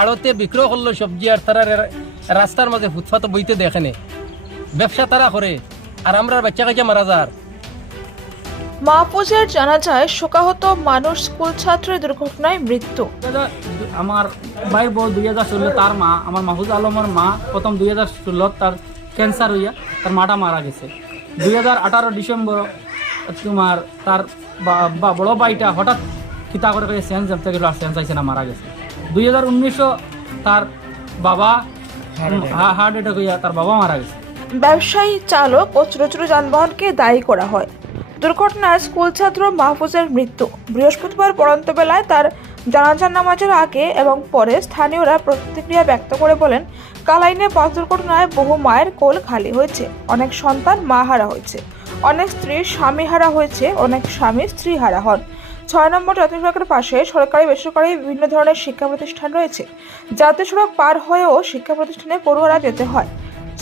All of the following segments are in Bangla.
আড়তে বিক্রয় করল সবজি আর তারা রাস্তার মাঝে ফুটপাত বইতে দেখেনে ব্যবসা তারা করে আর আমরা বাচ্চা কাচ্চা মারা যার। মাহফুজের জানা যায় শোকাহত মানুষ স্কুল ছাত্রের দুর্ঘটনায় মৃত্যু। আমার ভাইয়ের বউ দুই হাজার ষোলো তার মা আমার মাহফুজ আলমের মা প্রথম দুই হাজার ষোলো তার ক্যান্সার হইয়া তার মাটা মারা গেছে। দুই হাজার আঠারো ডিসেম্বর তোমার তার বড় ভাইটা হঠাৎ কিতা করে করে সেন্স জানতে গেল আর সেন্স আইসে না মারা গেছে। দুই হাজার উনিশশো তার বাবা হার্ট অ্যাটাক হইয়া তার বাবা মারা গেছে। ব্যবসায়ী চালক ও ছোট ছোট যানবাহনকে দায়ী করা হয়। দুর্ঘটনায় স্কুল ছাত্র মাহফুজের মৃত্যু। বৃহস্পতিবার পড়ন্ত বেলায় তার জানাজার নামাজের আগে এবং পরে স্থানীয়রা প্রতিক্রিয়া ব্যক্ত করে বলেন কালাইনে পথ দুর্ঘটনায় বহু মায়ের কোল খালি হয়েছে। অনেক সন্তান মা হারা হয়েছে। অনেক স্ত্রী স্বামী হারা হয়েছে। অনেক স্বামী স্ত্রী হারা হন। ছয় নম্বর জাতীয় সড়কের পাশে সরকারি বেসরকারি বিভিন্ন ধরনের শিক্ষা প্রতিষ্ঠান রয়েছে। জাতীয় সড়ক পার হয়েও শিক্ষা প্রতিষ্ঠানে পড়ুয়ারা যেতে হয়।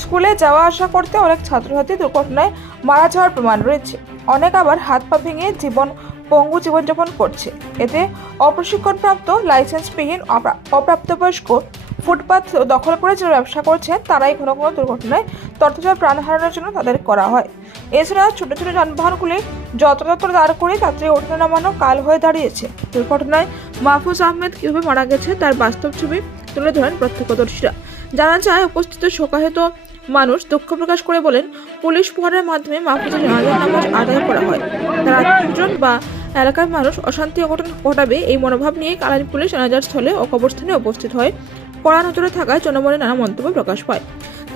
স্কুলে যাওয়া আসা করতে অনেক ছাত্রছাত্রী দুর্ঘটনায় মারা যাওয়ার প্রমাণ রয়েছে। অনেক আবার হাত পা ভেঙে জীবন পঙ্গু জীবনযাপন করছে। এতে অপ্রশিক্ষণপ্রাপ্ত লাইসেন্সবিহীন অপ্রা- অপ্রাপ্তবয়স্ক ফুটপাথ দখল করে যারা ব্যবসা করছেন, তারাই ঘন কোনো দুর্ঘটনায় তথ্যজয় প্রাণ হারানোর জন্য তাদের করা হয়। এছাড়া ছোট ছোট যানবাহনগুলি যত্রতত্র দাঁড় করে যাত্রী ওঠানো নামানো কাল হয়ে দাঁড়িয়েছে। দুর্ঘটনায় মাহফুজ আহমেদ কীভাবে মারা গেছে তার বাস্তব ছবি তুলে ধরেন প্রত্যক্ষদর্শীরা। জানা যায়, উপস্থিত শোকাহত মানুষ দুঃখ প্রকাশ করে বলেন, পুলিশ প্রহারের মাধ্যমে মাহফুজের জানাজার নামাজ আদায় করা হয়। তার আত্মীয়জন বা এলাকার মানুষ অশান্তি অঘটন ঘটাবে এই মনোভাব নিয়ে কালানি পুলিশ জানাজার স্থলে ও কবরস্থানে উপস্থিত হয়। কড়া নজরে থাকায় জনমনে নানা মন্তব্য প্রকাশ পায়।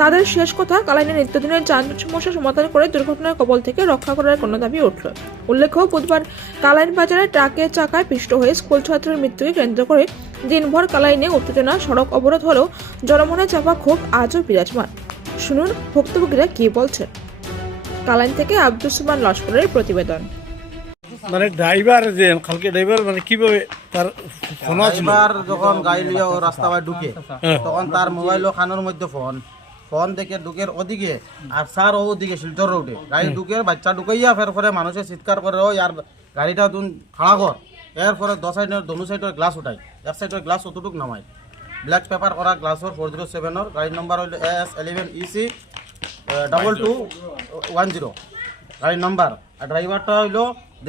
তাদের শেষ কথা কালাইনে নিত্যদিনের যানজট সমস্যা সমাধান করে দুর্ঘটনার কবল থেকে রক্ষা করার কোনো দাবি উঠল। উল্লেখ্য, বুধবার কালাইন বাজারে ট্রাকের চাকায় পিষ্ট হয়ে স্কুল ছাত্রের মৃত্যুকে কেন্দ্র করে দিনভর কালাইনে উত্তেজনা, সড়ক অবরোধ হলেও জনমনে চাপা ক্ষোভ আজও বিরাজমান। শুনুন ভুক্তভোগীরা কি বলছেন? কালাইন থেকে আব্দুল সুমান লস্করের প্রতিবেদন। মানে ড্রাইভার যে কালকে ড্রাইভার মানে কীভাবে তার ফোন ড্রাইভার যখন গাড়ি লিয়ে ও রাস্তা বাই ঢুকে হ্যাঁ। তখন তার মোবাইলও খানোর মধ্যে ফোন। ফোন দেখে ঢুকের ওদিকে আর স্যার ও ওদিকে শিলচর রোডে। গাড়ি ঢুকে বাচ্চা ঢুকাইয়া ফের ফেরে মানুষের চিৎকার করে ও আর গাড়িটা তুন খাড়া কর। এরপরে দশ সাইডের দোনো সাইডের গ্লাস উঠাই এক সাইডের গ্লাস অতটুক নামাই ব্ল্যাক পেপার করা গ্লাসর ফোর জিরো সেভেনের। গাড়ির নম্বর হইল S eleven EC double two one zero গাড়ির নাম্বার। আর ড্রাইভারটা হইল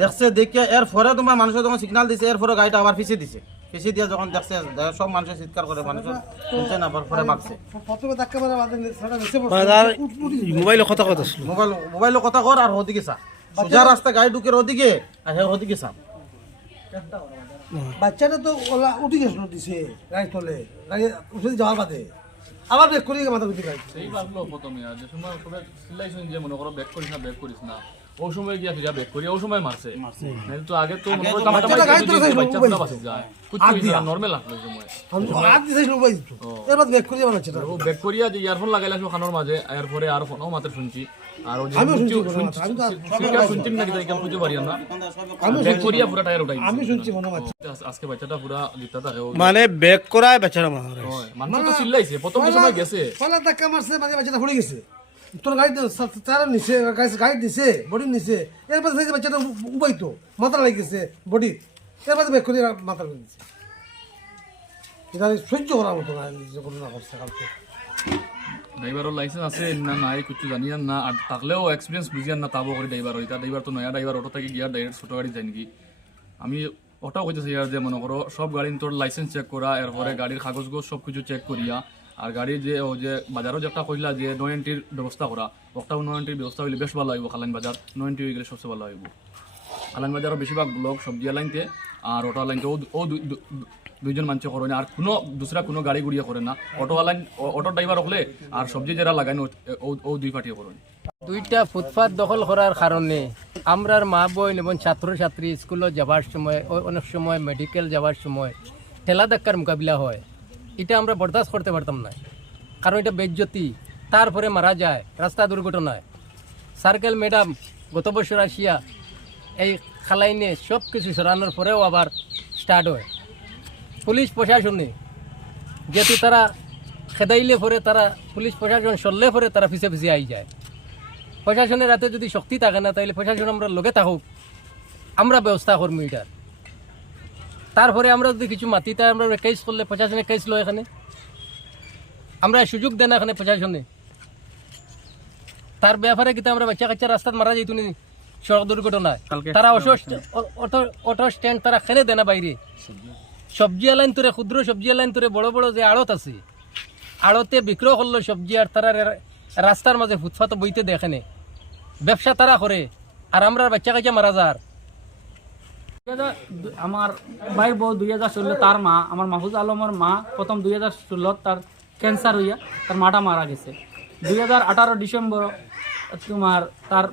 দেখছে দেখে এর পরে তোমার মানুষের যখন সিগনাল দিছে এর পরে গাড়িটা আবার পিছিয়ে দিছে। পিছিয়ে দিয়ে যখন দেখছে সব মানুষের চিৎকার করে মানুষের শুনছে না আবার পরে মারছে। মানে মোবাইলে কথা কথা মোবাইল মোবাইলে কথা কর আর ওদিকে চা। সোজা রাস্তা গাড়ি ঢুকে ওদিকে আর হ্যাঁ ওদিকে চা। বাচ্চাটা তো ওলা উঠে গেছিল দিছে গাড়ি তলে উঠে যাওয়ার বাদে। আবার ব্রেক করে মাথা গুটি গাড়ি এই বাগলো প্রথমে আর যে সময় সবাই চিল্লাইছেন যে মনে করো ব্যাক করিস না ব্যাক করিস না। ও সময় গিয়া ফিরিয়া ব্যাক করি ও সময় মারছে। তো আগে তো মনে করো টামাটা বাচ্চাটা বাসি যায়। কুচ্চু নরমাল আসলো সময়। আমি আর দিছে উপায় দিত এবার ব্রেক করে বানাচ্ছে ও ব্যাক করিয়া যে ইয়ারফোন লাগাইলা সব খানোর মাঝে এরপরে আর ফোনও মাত্র শুনছি। আর ও যে শুনছি শুনছি- কোনো মাত্র, আমি তো শুনছি না কিন্তু কেউ বুঝতে পারি না। আমি ব্যাক করিয়া পুরা টায়ার উঠাই আমি শুনছি মনে হচ্ছে আজকে বাচ্চাটা পুরা দিতে থাকে মানে ব্যাক করায়। হয়, মানুষ তো চিল্লাইছে প্রথম সময় গেছে। পালা ধাক্কা মারছে মানে বাচ্চাটা পড়ে গেছে। তোর গাড়ি নিচে গাড়ি দিছে বডি নিচে এরপর দেখছি বাচ্চাটা উবাইতো মাথা লাগি গেছে বডি এরপর ব্রেক করে মাথা দিছে এটা সহ্য করার মতো না ঘটনা করছে কালকে। ড্রাইভারের লাইসেন্স আছে না নাই কিছু জানিয়ান না আর থাকলেও এক্সপিরিয়েন্স বুঝিয়ান না তাবো করে ড্রাইভার হইতা ড্রাইভার তো নয়া ড্রাইভার অটো থেকে গিয়া ডাইরেক্ট ছোট গাড়ি যায় নাকি। আমি ওটাও কইতেছি ইয়ার যে মনে করো সব গাড়ির তোর লাইসেন্স চেক করা এরপরে গাড়ির কাগজ গোজ সব কিছু চেক করিয়া আর গাড়ির যে ও যে বাজারও যে একটা কইলা যে নো এন্ট্রির ব্যবস্থা করা ওটাও নো এন্ট্রির ব্যবস্থা হইলে বেশ ভালো হইব খালাইন বাজার। নো এন্ট্রি হয়ে গেলে সবচেয়ে ভালো হইব। খালাইন বাজারও বেশিরভাগ ব্লক সবজি লাইনতে আর অটো লাইনতে ও দুইজন মানুষ করে না। আর কোনো, দুসরা কোনো গাড়ি গুড়িয়ে করে না। অটো লাইন অটো ড্রাইভার হলে আর সবজি যারা লাগান ও দুই পার্টিও করেন দুইটা ফুটপাত দখল করার কারণে আমরার মা বোন এবং ছাত্রছাত্রী স্কুলে যাবার সময় অনেক সময় মেডিকেল যাবার সময় ঠেলা ধাক্কার মোকাবিলা হয়। এটা আমরা বরদাস্ত করতে পারতাম না। কারণ এটা বেজ্জতি। তারপরে মারা যায় রাস্তা দুর্ঘটনায়। সার্কেল ম্যাডাম গত বছর আসিয়া এই খালাইনে সব কিছু সরানোর পরেও আবার স্টার্ট হয়। পুলিশ প্রশাসনে যেহেতু তারা খেদাইলে পরে তারা পুলিশ প্রশাসন সরলে পরে তারা পিছে পিছে আই যায়। প্রশাসনের হাতে যদি শক্তি থাকে না তাহলে প্রশাসন আমরা লগে থাকুক। আমরা ব্যবস্থা করব এটার তারপরে আমরা যদি কিছু মাটিতে আমরা কেস করলে প্রশাসনে কেস লো এখানে। আমরা সুযোগ দেন না এখানে প্রশাসনে। তার ব্যাপারে কিন্তু আমরা বাচ্চা কাচ্চা রাস্তায় মারা যাইতো নি সড়ক দুর্ঘটনায়। তারা অটো অটো অটো স্ট্যান্ড তারা খেলে দেয় না বাইরে। সবজি আলাইন তোরে, ক্ষুদ্র সবজি আলাইন তোরে, বড় বড় যে আড়ত আছে, আড়তে বিক্রয় করল সবজি আর তারা রাস্তার মাঝে ফুটপাত বইতে দেখেনে ব্যবসা তারা করে আর আমরা বাচ্চা কাচ্চা মারা যার। আমার ভাইয়ের বউ দুই হাজার ষোলো তার মা আমার মাহফুজ আলমের মা প্রথম দুই হাজার ষোলো তার ক্যান্সার হইয়া তার মাটা মারা গেছে। দুই হাজার আঠারো ডিসেম্বর তোমার তার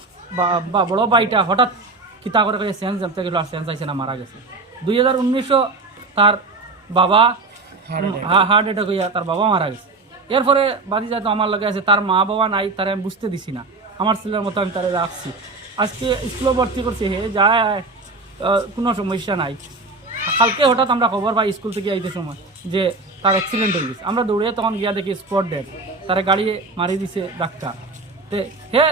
বড় ভাইটা হঠাৎ কিতা করে সেন্স আর সেন্স আইসে না মারা গেছে। দুই হাজার উনিশশো তার বাবা হার্ট অ্যাটাক হইয়া তার বাবা মারা গেছে। এরপরে বাদি যায় তো আমার লগে আছে তার মা বাবা নাই তারে আমি বুঝতে দিছি না। আমার ছেলের মতো আমি তারে রাখছি। আজকে স্কুলে ভর্তি করছি হে যায় কোনো সমস্যা নাই। কালকে হঠাৎ আমরা খবর পাই স্কুল থেকে আইতে সময় যে তার অ্যাক্সিডেন্ট হয়ে গেছে। আমরা দৌড়ে তখন গিয়া দেখি স্পট ডেড তারা গাড়ি মারি দিছে ডাক্তার। তে হে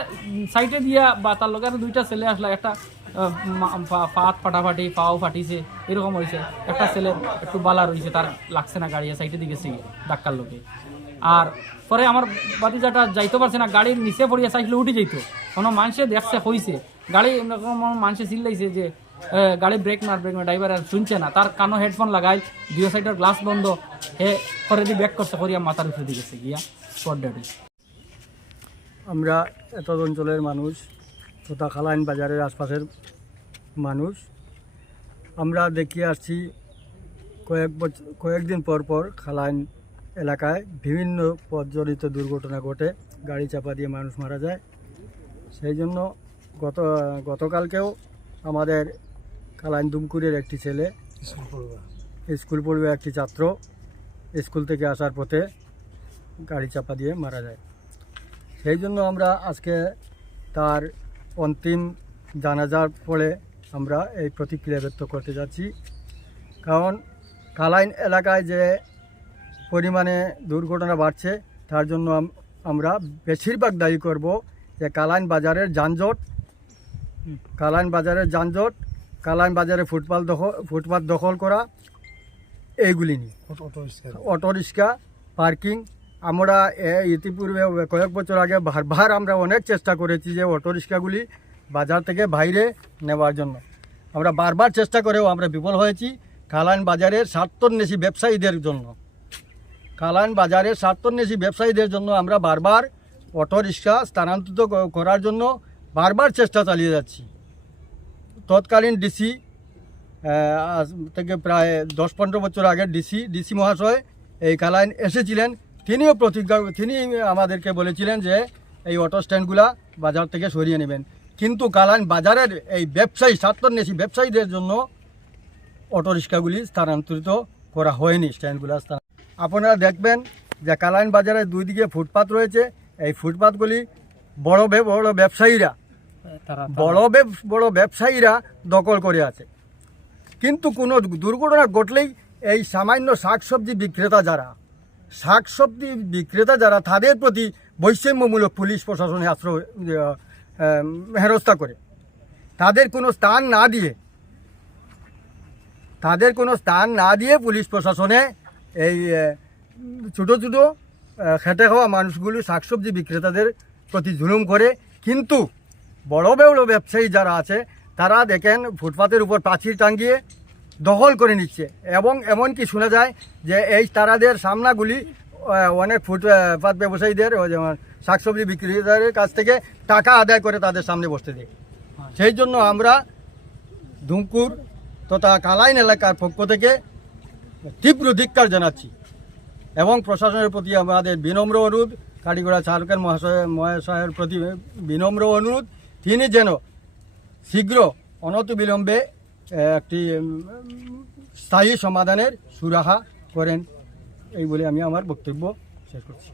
সাইডে দিয়া বা তার লগে আরও দুইটা ছেলে আসলা একটা পাত ফাটাফাটি, পাও ফাটিছে, এরকম হয়েছে একটা ছেলে, একটু বালা রয়েছে তার লাগছে না গাড়ি, সাইডে গেছি ডাক্তার লোকে। আর পরে আমার বাতিজাটা যাইতে পারছে না, গাড়ির নিচে পড়িয়া সাইকেলে উঠে যাইত। কোনো মানুষে দেখছে, হইছে। গাড়ি এরকম মানুষে চিল্লাইছে যে গাড়ি ব্রেক মার ব্রেক মার ড্রাইভার আর শুনছে না। তার কানো হেডফোন লাগাই দুই সাইডের গ্লাস বন্ধ। হে করে দিয়ে ব্যাক করছে করিয়া মাথার উপরে দিয়ে গেছে গিয়া স্পট আমরা এত অঞ্চলের মানুষ। তথা খালাইন বাজারের আশপাশের মানুষ। আমরা দেখিয়ে আসছি কয়েক বছর কয়েকদিন পর পর খালাইন এলাকায় বিভিন্ন পথজনিত দুর্ঘটনা ঘটে গাড়ি চাপা দিয়ে মানুষ মারা যায়। সেই জন্য গত গতকালকেও আমাদের খালাইন দুমকুরের একটি ছেলে স্কুল পড়বে একটি ছাত্র স্কুল থেকে আসার পথে গাড়ি চাপা দিয়ে মারা যায়। সেই জন্য আমরা আজকে তার অন্তিম জানাজার ফলে আমরা এই প্রতিক্রিয়া ব্যক্ত করতে যাচ্ছি। কারণ কালাইন এলাকায় যে পরিমাণে দুর্ঘটনা বাড়ছে তার জন্য আমরা বেশিরভাগ দায়ী করব যে কালাইন বাজারের যানজট কালাইন বাজারের যানজট কালাইন বাজারে ফুটপাত দখল ফুটপাত দখল করা এইগুলি নিয়ে। অটো রিক্সা পার্কিং আমরা ইতিপূর্বে কয়েক বছর আগে বারবার আমরা অনেক চেষ্টা করেছি যে অটো রিক্সাগুলি বাজার থেকে বাইরে নেওয়ার জন্য। আমরা বারবার চেষ্টা করেও আমরা বিফল হয়েছি কালান বাজারের স্বার্থন্বেষী ব্যবসায়ীদের জন্য। কালান বাজারের স্বার্থন্বেষী ব্যবসায়ীদের জন্য আমরা বারবার অটো রিক্সা স্থানান্তরিত করার জন্য বারবার চেষ্টা চালিয়ে যাচ্ছি। তৎকালীন ডিসি থেকে প্রায় দশ পনেরো বছর আগে ডিসি ডিসি মহাশয় এই কালাইন এসেছিলেন। তিনিও প্রতিজ্ঞা তিনি আমাদেরকে বলেছিলেন যে এই অটো স্ট্যান্ডগুলা বাজার থেকে সরিয়ে নেবেন। কিন্তু কালাইন বাজারের এই ব্যবসায়ী স্বার্থন্বেষী ব্যবসায়ীদের জন্য অটো রিক্সাগুলি স্থানান্তরিত করা হয়নি স্ট্যান্ডগুলো স্থান আপনারা দেখবেন যে কালাইন বাজারের দুই দিকে ফুটপাত রয়েছে। এই ফুটপাতগুলি বড় বে- বড় ব্যবসায়ীরা বড় বড় ব্যবসায়ীরা দখল করে আছে। কিন্তু কোনো দুর্ঘটনা ঘটলেই এই সামান্য শাকসবজি বিক্রেতা যারা শাকসবজি বিক্রেতা যারা, তাদের প্রতি বৈষম্যমূলক পুলিশ প্রশাসনে আশ্রয় হেরস্তা করে। তাদের কোনো স্থান না দিয়ে, তাদের কোনো স্থান না দিয়ে পুলিশ প্রশাসনে এই ছোটো ছোটো খেটে খাওয়া মানুষগুলো শাকসবজি বিক্রেতাদের প্রতি জুলুম করে। কিন্তু বড় বড় ব্যবসায়ী যারা আছে, তারা দেখেন ফুটপাতের উপর প্রাচীর টাঙ্গিয়ে দখল করে নিচ্ছে। এবং এমনকি শোনা যায় যে এই তারাদের সামনাগুলি অনেক ফুটপাত ব্যবসায়ীদের যেমন শাকসবজি বিক্রেতাদের কাছ থেকে টাকা আদায় করে তাদের সামনে বসতে দেয়। সেই জন্য আমরা ধুমকুর তথা কালাইন এলাকার পক্ষ থেকে তীব্র ধিক্কার জানাচ্ছি। এবং প্রশাসনের প্রতি আমাদের বিনম্র অনুরোধ কাটিগড়া চালকের মহাশয় মহাশয়ের প্রতি বিনম্র অনুরোধ তিনি যেন শীঘ্র অনতিবিলম্বে এ, একটি স্থায়ী সমাধানের সুরাহা করেন। এই বলে আমি আমার বক্তব্য শেষ করছি।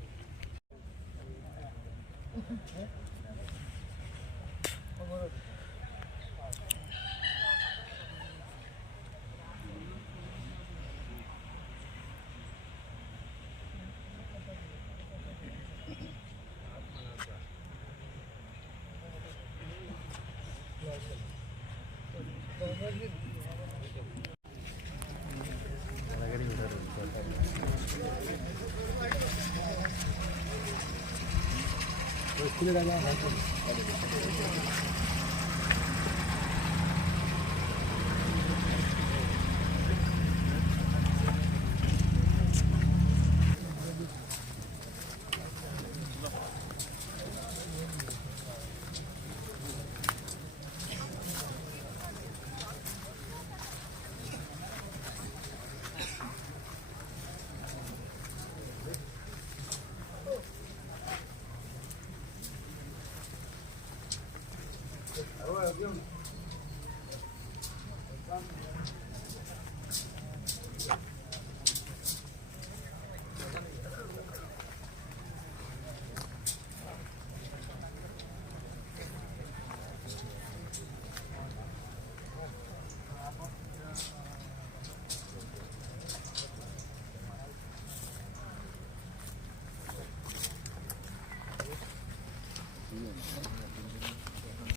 对其实大家还是 Thank you.